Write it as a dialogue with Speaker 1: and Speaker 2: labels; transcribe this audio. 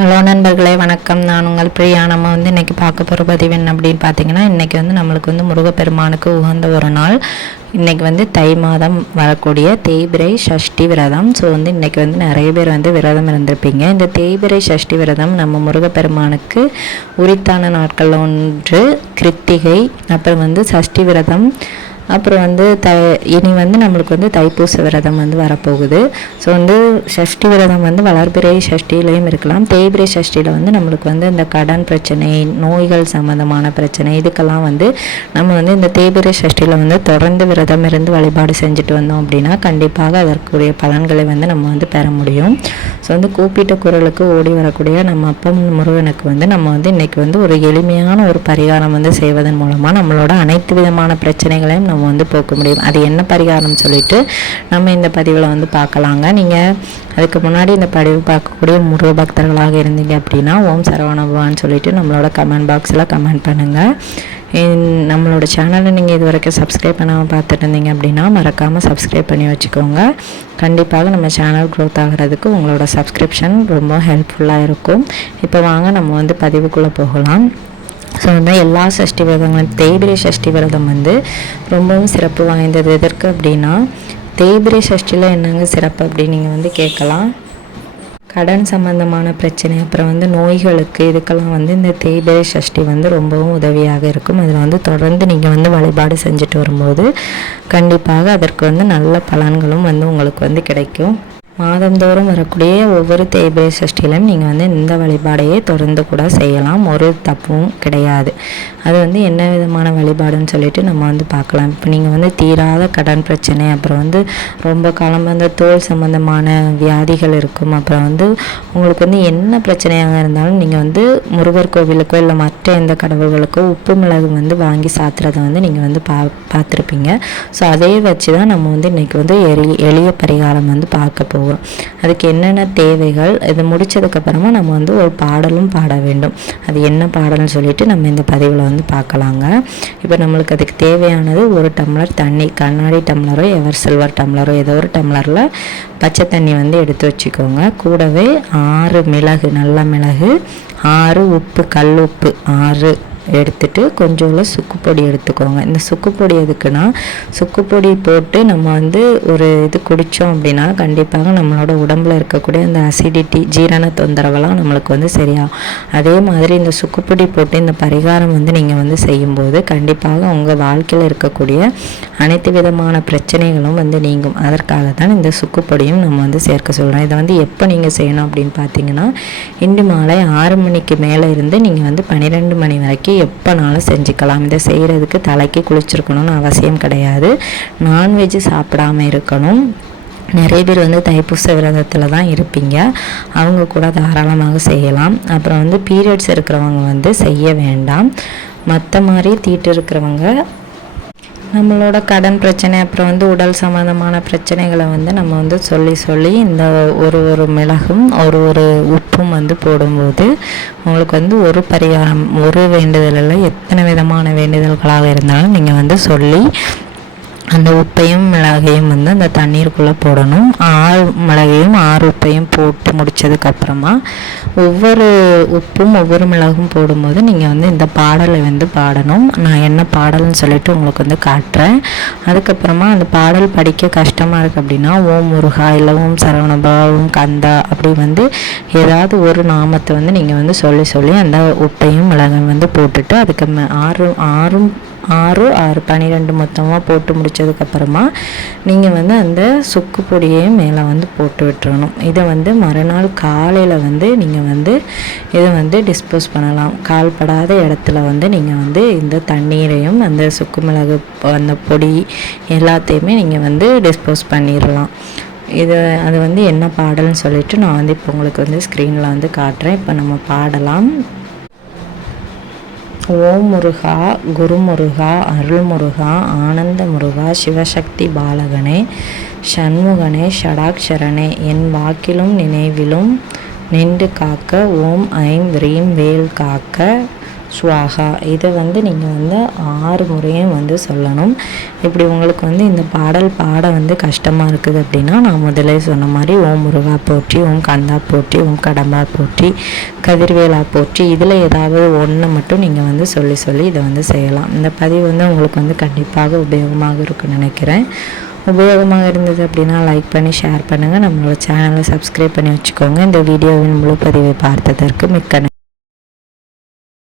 Speaker 1: Hello நண்பர்களே வணக்கம். நான் உங்கள் பிரியா. நம்ம வந்து இன்றைக்கி பார்க்க போகிற பதிவு என்ன அப்படின்னு பார்த்தீங்கன்னா இன்றைக்கி வந்து நம்மளுக்கு வந்து முருகப்பெருமானுக்கு உகந்த ஒரு நாள். இன்றைக்கி வந்து தை மாதம் வரக்கூடிய தேய்பிரை சஷ்டி விரதம். ஸோ வந்து இன்றைக்கி வந்து நிறைய பேர் வந்து விரதம் இருந்திருப்பீங்க. இந்த தேய்பிரை சஷ்டி விரதம் நம்ம முருகப்பெருமானுக்கு உரித்தான நாட்கள் ஒன்று கிருத்திகை அப்புறம் வந்து சஷ்டி விரதம் அப்புறம் வந்து த இனி வந்து நம்மளுக்கு வந்து தைப்பூச விரதம் வந்து வரப்போகுது. ஸோ வந்து சஷ்டி விரதம் வந்து வளர்பிறை சஷ்டிலையும் இருக்கலாம். தேய்பிரை சஷ்டியில் வந்து நம்மளுக்கு வந்து இந்த கடன் பிரச்சனை நோய்கள் சம்மந்தமான பிரச்சனை இதுக்கெல்லாம் வந்து நம்ம வந்து இந்த தேய்பிரை சஷ்டியில் வந்து தொடர்ந்து விரதம் இருந்து வழிபாடு செஞ்சுட்டு வந்தோம் அப்படின்னா கண்டிப்பாக அதற்குரிய பலன்களை வந்து நம்ம வந்து பெற முடியும். ஸோ வந்து கூப்பிட்ட குரலுக்கு ஓடி வரக்கூடிய நம்ம அப்பம் முருகனுக்கு வந்து நம்ம வந்து இன்றைக்கி வந்து ஒரு எளிமையான ஒரு பரிகாரம் வந்து செய்வதன் மூலமாக நம்மளோட அனைத்து விதமான பிரச்சனைகளையும் நம்ம வந்து போக்க முடியும். அது என்ன பரிகாரம்னு சொல்லிட்டு நம்ம இந்த பதிவில் வந்து பார்க்கலாங்க. நீங்கள் அதுக்கு முன்னாடி இந்த பதிவு பார்க்கக்கூடிய முருக பக்தர்களாக இருந்தீங்க அப்படின்னா ஓம் சரவணபவான்னு சொல்லிட்டு நம்மளோட கமெண்ட் பாக்ஸில் கமெண்ட் பண்ணுங்கள் நம்மளோட சேனலை நீங்கள் இது வரைக்கும் சப்ஸ்கிரைப் பண்ணாமல் பார்த்துட்டு இருந்தீங்க அப்படின்னா மறக்காமல் சப்ஸ்கிரைப் பண்ணி வச்சுக்கோங்க. கண்டிப்பாக நம்ம சேனல் க்ரோத் ஆகிறதுக்கு உங்களோட சப்ஸ்கிரிப்ஷன் ரொம்ப ஹெல்ப்ஃபுல்லாக இருக்கும். இப்போ வாங்க நம்ம வந்து பதிவுக்குள்ளே போகலாம். ஸோ வந்து எல்லா சஷ்டி விரதங்களும் தேய்பிரை சஷ்டி விரதம் வந்து ரொம்பவும் சிறப்பு வாய்ந்தது. எதற்கு அப்படின்னா தேய்பிரை சஷ்டியில் என்னங்க சிறப்பு அப்படின்னு நீங்கள் வந்து கேட்கலாம். கடன் சம்பந்தமான பிரச்சனை அப்புறம் வந்து நோய்களுக்கு இதுக்கெல்லாம் வந்து இந்த தேய்பிரை சஷ்டி வந்து ரொம்பவும் உதவியாக இருக்கும். அதில் வந்து தொடர்ந்து நீங்கள் வந்து வழிபாடு செஞ்சுட்டு வரும்போது கண்டிப்பாக அதற்கு வந்து நல்ல பலன்களும் வந்து உங்களுக்கு வந்து கிடைக்கும். மாதந்தோறும் வரக்கூடிய ஒவ்வொரு தேய்பிரை சஷ்டியிலும் நீங்கள் வந்து இந்த வழிபாடையே தொடர்ந்து கூட செய்யலாம். ஒரு தப்பும் கிடையாது. அது வந்து என்ன விதமான வழிபாடுன்னு சொல்லிட்டு நம்ம வந்து பார்க்கலாம். இப்போ நீங்கள் வந்து தீராத கடன் பிரச்சனை அப்புறம் வந்து ரொம்ப காலம் அந்த தோல் சம்பந்தமான வியாதிகள் இருக்கும். அப்புறம் வந்து உங்களுக்கு வந்து என்ன பிரச்சனையாக இருந்தாலும் நீங்கள் வந்து முருகர் கோவிலுக்கோ இல்லை மற்ற எந்த கடவுள்களுக்கோ உப்பு மிளகு வந்து வாங்கி சாத்துறதை வந்து நீங்கள் வந்து பா பார்த்துருப்பீங்க. ஸோ அதே வச்சு தான் நம்ம வந்து இன்றைக்கி வந்து எளி எளிய பரிகாரம் வந்து பார்க்க போகிறோம் அதுக்கு என்னென்ன தேவைகள் இது முடிச்சதுக்கப்புறமா நம்ம வந்து ஒரு பாடலும் பாட வேண்டும். அது என்ன பாடல்னு சொல்லிட்டு நம்ம இந்த பதிவில் வந்து பார்க்கலாங்க. இப்போ நம்மளுக்கு அதுக்கு தேவையானது ஒரு டம்ளர் தண்ணி கண்ணாடி டம்ளரோ எவர் சில்வர் டம்ளரோ ஏதோ ஒரு டம்ளரில் பச்சை தண்ணி வந்து எடுத்து வச்சுக்கோங்க. கூடவே ஆறு மிளகு நல்ல மிளகு ஆறு உப்பு கல் உப்பு ஆறு எடுத்துட்டு கொஞ்சோண்டு சுக்குப்பொடி எடுத்துக்கோங்க. இந்த சுக்குப்பொடி எதுக்குன்னா சுக்குப்பொடி போட்டு நம்ம வந்து ஒரு இது குடித்தோம் அப்படின்னா கண்டிப்பாக நம்மளோட உடம்புல இருக்கக்கூடிய அந்த அசிடிட்டி ஜீரண தொந்தரவெல்லாம் நம்மளுக்கு வந்து சரியாகும். அதே மாதிரி இந்த சுக்குப்பொடி போட்டு இந்த பரிகாரம் வந்து நீங்கள் வந்து செய்யும்போது கண்டிப்பாக உங்கள் வாழ்க்கையில் இருக்கக்கூடிய அனைத்து விதமான பிரச்சனைகளும் வந்து நீங்கும். அதற்காக தான் இந்த சுக்குப்பொடியும் நம்ம வந்து சேர்க்க சொல்கிறோம் இதை வந்து எப்போ நீங்கள் செய்யணும் அப்படின்னு பார்த்தீங்கன்னா இன்று மாலை ஆறு மணிக்கு மேலே இருந்து நீங்கள் வந்து பன்னிரெண்டு மணி வரைக்கும் எப்போனாலும் செஞ்சுக்கலாம். இதை செய்கிறதுக்கு தலைக்கு குளிச்சிருக்கணும்னு அவசியம் கிடையாது. நான்வெஜ் சாப்பிடாம இருக்கணும். நிறைய பேர் வந்து தைப்பூச விரதத்தில் தான் இருப்பீங்க. அவங்க கூட தாராளமாக செய்யலாம். அப்புறம் வந்து பீரியட்ஸ் இருக்கிறவங்க வந்து செய்ய வேண்டாம். மற்ற மாதிரி தீட்டு இருக்கிறவங்க நம்மளோட கடன் பிரச்சனை அப்புறம் வந்து உடல் சம்மந்தமான பிரச்சனைகளை வந்து நம்ம வந்து சொல்லி சொல்லி இந்த ஒரு ஒரு மிளகும் ஒரு ஒரு உப்பும் வந்து போடும்போது உங்களுக்கு வந்து ஒரு பரிகாரம் ஒரு வேண்டுதலில் எத்தனை விதமான வேண்டுதல்களாக இருந்தாலும் நீங்கள் வந்து சொல்லி அந்த உப்பையும் மிளகையும் வந்து அந்த தண்ணீருக்குள்ளே போடணும். ஆறு மிளகையும் ஆறு உப்பையும் போட்டு முடிச்சதுக்கப்புறமா ஒவ்வொரு உப்பும் ஒவ்வொரு மிளகும் போடும்போது நீங்கள் வந்து இந்த பாடலை வந்து பாடணும். நான் என்ன பாடல்னு சொல்லிட்டு உங்களுக்கு வந்து காட்டுறேன். அதுக்கப்புறமா அந்த பாடல் படிக்க கஷ்டமாக இருக்குது அப்படின்னா ஓம் முருகா இல்லை ஓம் சரவணபா ஓம் கந்தா அப்படி வந்து ஏதாவது ஒரு நாமத்தை வந்து நீங்கள் வந்து சொல்லி சொல்லி அந்த உப்பையும் மிளகையும் வந்து போட்டுட்டு அதுக்கு மே- ஆறு ஆறும் ஆறு ஆறு பன்னிரெண்டு மொத்தமாக போட்டு முடிச்சதுக்கப்புறமா நீங்கள் வந்து அந்த சுக்கு பொடியையும் மேலே வந்து போட்டு விட்டுறணும். இதை வந்து மறுநாள் காலையில் வந்து நீங்கள் வந்து இதை வந்து டிஸ்போஸ் பண்ணலாம். கால்படாத இடத்துல வந்து நீங்கள் வந்து இந்த தண்ணீரையும் அந்த சுக்கு மிளகு அந்த பொடி எல்லாத்தையுமே நீங்கள் வந்து டிஸ்போஸ் பண்ணிடலாம் இது அது வந்து என்ன பாடல்னு சொல்லிவிட்டு நான் வந்து இப்போ உங்களுக்கு வந்து ஸ்க்ரீனில் வந்து காட்டுறேன். இப்போ நம்ம பாடலாம். ஓம் முருகா குரு முருகா அருள் முருகா ஆனந்த முருகா சிவசக்தி பாலகனே சண்முகனே ஷடாக்ஷரனே என் வாக்கிலும் நினைவிலும் நின்று காக்க ஓம் ஐம் ரீம் வேல் காக்க ஸ்வாகா இதை வந்து நீங்கள் வந்து ஆறு முறையும் வந்து சொல்லணும். இப்படி உங்களுக்கு வந்து இந்த பாடல் பாட வந்து கஷ்டமாக இருக்குது அப்படின்னா நான் முதலே சொன்ன மாதிரி ஓம் முருகா போற்றி ஓம் கந்தா போற்றி ஓம் கடம்பா போற்றி கதிர்வேலா போற்றி. இதில் ஏதாவது ஒன்று மட்டும் நீங்கள் வந்து சொல்லி சொல்லி இதை வந்து செய்யலாம். இந்த பதிவு வந்து உங்களுக்கு வந்து கண்டிப்பாக உபயோகமாக இருக்கும்னு நினைக்கிறேன். உபயோகமாக இருந்தது அப்படின்னா லைக் பண்ணி ஷேர் பண்ணுங்கள் நம்மளோட சேனலை சப்ஸ்கிரைப் பண்ணி வச்சுக்கோங்க. இந்த வீடியோவின் முழு பதிவை பார்த்ததற்கு மிக்க